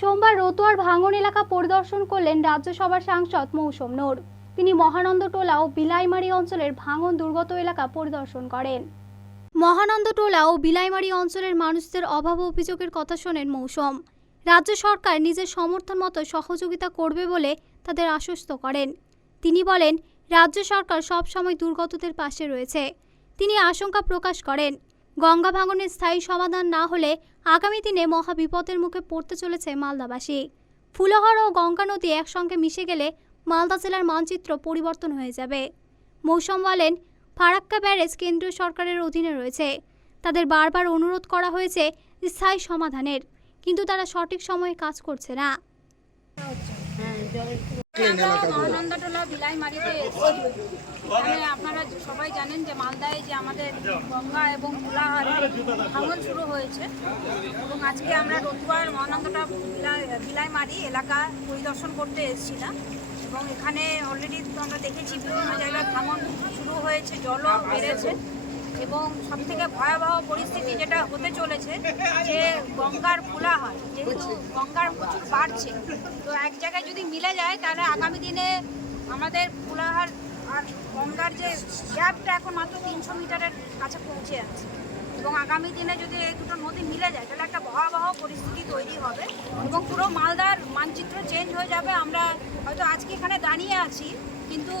সোমবার রতুয়ার ভাঙন এলাকা পরিদর্শন করলেন রাজ্যসভার সাংসদ মৌসুম নোর। তিনি মহানন্দটোলা ও বিলাইমারি অঞ্চলের ভাঙন দুর্গত এলাকা পরিদর্শন করেন। মহানন্দটোলা ও বিলাইমারি অঞ্চলের মানুষদের অভাব অভিযোগের কথা শোনেন মৌসুম। রাজ্য সরকার নিজের সমর্থন মতো সহযোগিতা করবে বলে তাদের আশ্বস্ত করেন। তিনি বলেন, রাজ্য সরকার সবসময় দুর্গতদের পাশে রয়েছে। তিনি আশঙ্কা প্রকাশ করেন গঙ্গা ভাঙনের স্থায়ী সমাধান না হলে আগামী দিনে মহা বিপদের মুখে পড়তে চলেছে মালদাবাসী। ফুলহর ও গঙ্গা নদী একসঙ্গে মিশে গেলে মালদা জেলার মানচিত্র পরিবর্তন হয়ে যাবে। মৌসম বলেন ফারাক্কা ব্যারেজ কেন্দ্রীয় সরকারের অধীনে রয়েছে। তাদের বারবার অনুরোধ করা হয়েছে স্থায়ী সমাধানের, কিন্তু তারা সঠিক সময়ে কাজ করছে না। আমরা মহানন্দাটোলা বিলাইমারিতে এসেছি আপনারা সবাই জানেন যে মালদায় যে আমাদের গঙ্গা এবং তুলাহারে ভাঙন শুরু হয়েছে। এবং আজকে আমরা রতুয়ার মহানন্দটা বিলাইমারি এলাকা পরিদর্শন করতে এসেছিলাম। এবং এখানে অলরেডি আমরা দেখেছি বিভিন্ন জায়গায় ভাঙন শুরু হয়েছে জলও বেড়েছে। এবং সব থেকে ভয়াবহ পরিস্থিতি যেটা হতে চলেছে, যে গঙ্গার ফোলা হয় যেহেতু গঙ্গার প্রচুর বাড়ছে, তো এক জায়গায় যদি মিলে যায়, তাহলে আগামী দিনে আমাদের ফুলাহার আর গঙ্গার যে গ্যাপটা এখন মাত্র তিনশো মিটারের কাছে পৌঁছে আছে এবং আগামী দিনে যদি এই দুটো নদী মিলে যায়, তাহলে একটা ভয়াবহ পরিস্থিতি তৈরি হবে এবং পুরো মালদার মানচিত্র চেঞ্জ হয়ে যাবে। আমরা হয়তো আজকে এখানে দাঁড়িয়ে আছি, কিন্তু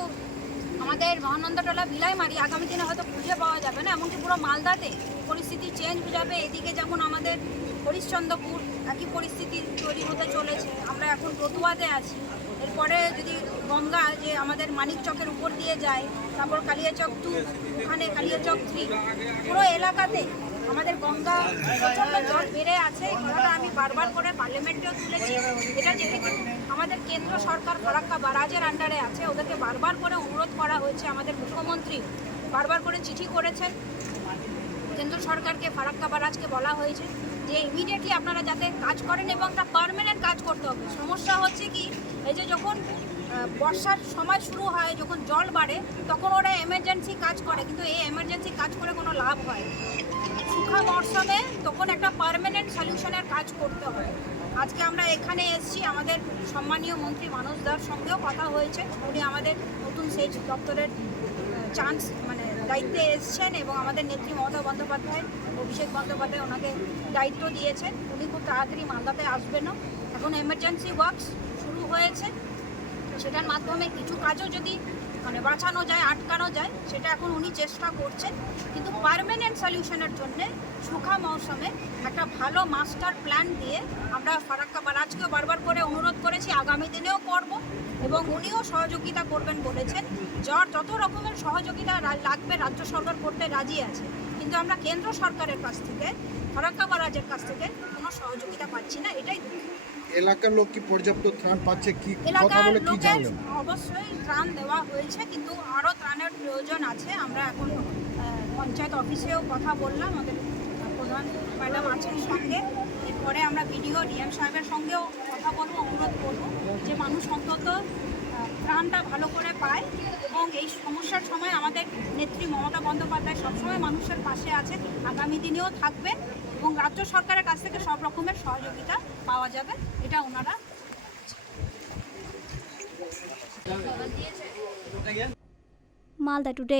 আমাদের মহানন্দটোলা বিলাইমারি আগামী দিনে হয়তো খুঁজে পাওয়া যাবে না, এমনকি পুরো মালদাতে পরিস্থিতি চেঞ্জ হয়ে যাবে এদিকে যেমন আমাদের হরিশ্চন্দ্রপুর একই পরিস্থিতি তৈরি হতে চলেছে, আমরা এখন রতুয়াতে আছি। এরপরে যদি গঙ্গা যে আমাদের মানিক চকের উপর দিয়ে যায়, তারপর কালিয়াচক টু ওখানে কালিয়াচক থ্রি পুরো এলাকাতে আমাদের গঙ্গা প্রচণ্ড জল বেড়ে আছে। কথাটা আমি বারবার করে পার্লামেন্টেও তুলেছি। এটা যেহেতু আমাদের কেন্দ্র সরকার ফারাক্কা বারাজের আন্ডারে আছে। ওদেরকে বারবার করে অনুরোধ করা হয়েছে। আমাদের মুখ্যমন্ত্রী বারবার করে চিঠি করেছেন। কেন্দ্র সরকারকে ফারাক্কা বারাজকে বলা হয়েছে যে ইমিডিয়েটলি আপনারা যাতে কাজ করেন এবং তা পারমানেন্ট কাজ করতে হবে। সমস্যা হচ্ছে কি, এই যে যখন বর্ষার সময় শুরু হয়, যখন জল বাড়ে, তখন ওরা এমার্জেন্সি কাজ করে, কিন্তু এই এমার্জেন্সি কাজ করে কোনো লাভ হয় শুখা মরশুমে তখন একটা পার্মানেন্ট সলিউশনের কাজ করতে হয়। আজকে আমরা এখানে এসেছি, আমাদের সম্মানীয় মন্ত্রী মানস দার সঙ্গেও কথা হয়েছে। উনি আমাদের নতুন সেচ দপ্তরের চান্স মানে দায়িত্বে এসছেন এবং আমাদের নেত্রী মমতা বন্দ্যোপাধ্যায়, অভিষেক বন্দ্যোপাধ্যায় ওনাকে দায়িত্ব দিয়েছেন। উনি খুব তাড়াতাড়ি মালদাতে আসবেনও এখন এমার্জেন্সি ওয়ার্কস শুরু হয়েছে। সেটার মাধ্যমে কিছু কাজও যদি মানে বাঁচানো যায়, আটকানো যায়, সেটা এখন উনি চেষ্টা করছেন। কিন্তু পারমানেন্ট সলিউশনের জন্য সুখা মৌসুমে একটা ভালো মাস্টার প্ল্যান দিয়ে আমরা ফারাক্কা বারাজকেও বারবার করে অনুরোধ করেছি, আগামী দিনেও করব এবং উনিও সহযোগিতা করবেন বলেছেন। যার যত রকমের সহযোগিতা লাগবে, রাজ্য সরকার করতে রাজি আছে। কিন্তু আমরা কেন্দ্র সরকারের কাছ থেকে, ফারাক্কা বারাজের কাছ থেকে কোনো সহযোগিতা পাচ্ছি না, এটাই দুঃখ। এলাকার লোক কি পর্যাপ্ত ত্রাণ পাচ্ছে? কি কথা বলে কি জানলেন? অবশ্যই ত্রাণ দেওয়া হয়েছে কিন্তু আরও ত্রাণের প্রয়োজন আছে। আমরা এখন পঞ্চায়েত অফিসেও কথা বললাম আমাদের প্রধান ম্যাডাম আছেন সঙ্গে। এরপরে আমরা বিডিও ডিএম সাহেবের সঙ্গেও কথা বলব অনুরোধ করব যে মানুষ অন্তত ত্রাণটা ভালো করে পায় এবং এই সমস্যার সময় আমাদের নেত্রী মমতা বন্দ্যোপাধ্যায় সবসময় মানুষের পাশে আছে আগামী দিনেও থাকবে এবং রাজ্য সরকারের কাছ থেকে সব রকমের সহযোগিতা পাওয়া যাবে। এটা ওনারা মালদা টুডে